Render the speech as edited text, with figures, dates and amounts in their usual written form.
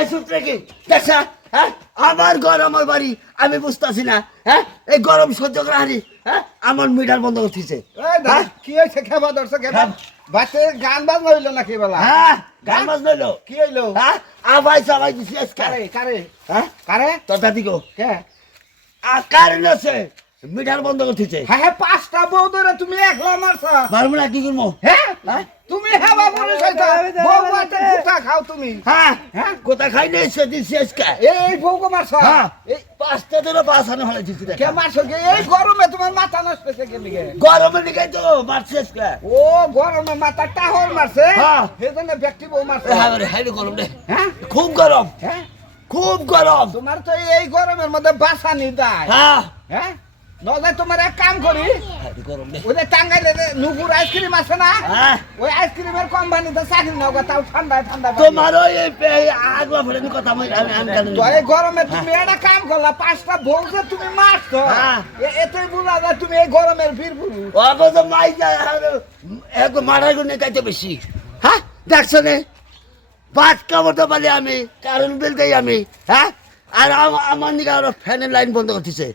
মাই সূত্রে কি দেখছা হ্যাঁ আমার ঘর আমার বাড়ি আমি বুঝতেছি না হ্যাঁ এই গরম সহ্য করা হারি হ্যাঁ আমার মিটার বন্ধ করতেছে কি হয়েছে খেবা ধরছে খেবা বাচ্চা গান বাজ হইল নাকি বলা হ্যাঁ গান বাজ নইলো কি হইলো হ্যাঁ আবাই সবাই দিছি কারে কারে হ্যাঁ কারে তোর দাদি গো কে কারেন্ট আছে মিটার বন্ধ করতেছে হ্যাঁ হ্যাঁ পাঁচটা বউ ধরে তুমি একলা মারছা পারবো না কি করবো হ্যাঁ হ্যাঁ তুমি হেবা বলে খাইতা বউ মারতে গুটা খাও তুমি হ্যাঁ হ্যাঁ কোথা খাই নেই সেদিন শেষ কা এই বউকে মারছা হ্যাঁ এই পাঁচটা দিন বাসানো হলে দিচ্ছি কে মারছো কে এই গরমে তোমার মাথা নষ্ট হয়েছে কে লিগে গরমে নিকাই তো মার শেষ কা ও গরমে মাথা টাহর মারছে হ্যাঁ। সেজন্য ব্যক্তি বউ মারছে হ্যাঁ রে হাইরে গরম রে হ্যাঁ খুব গরম হ্যাঁ খুব গরম তোমার তো এই গরমের মধ্যে বাসানি দেয় হ্যাঁ হ্যাঁ নলে তোমার এক কাম করি হাইরে গরম রে ওই যে টাঙ্গাইলে যে নুপুর আইসক্রিম আছে না হ্যাঁ ওই আইসক্রিমের কোম্পানিতে চাকরি নাও গো, তাও ঠান্ডা ঠান্ডা পানি। তোমার ওই আগলা ফেলে কথা আমি জানি তো এই গরমে তুমি একটা কাম করলা পাঁচটা বউ যে তুমি মারছো হ্যাঁ। এতেই বোঝা যায় তুমি এই গরমের বীর পুরুষ ওগো তো মাই যায় এক মারার গুনে কাইতে বেশি হ্যাঁ দেখছো নে পাঁচ কামড়তে পারি আমি কারণ বিল দেই আমি হ্যাঁ আর আমার দিকে আরো ফ্যানের লাইন বন্ধ করতেছে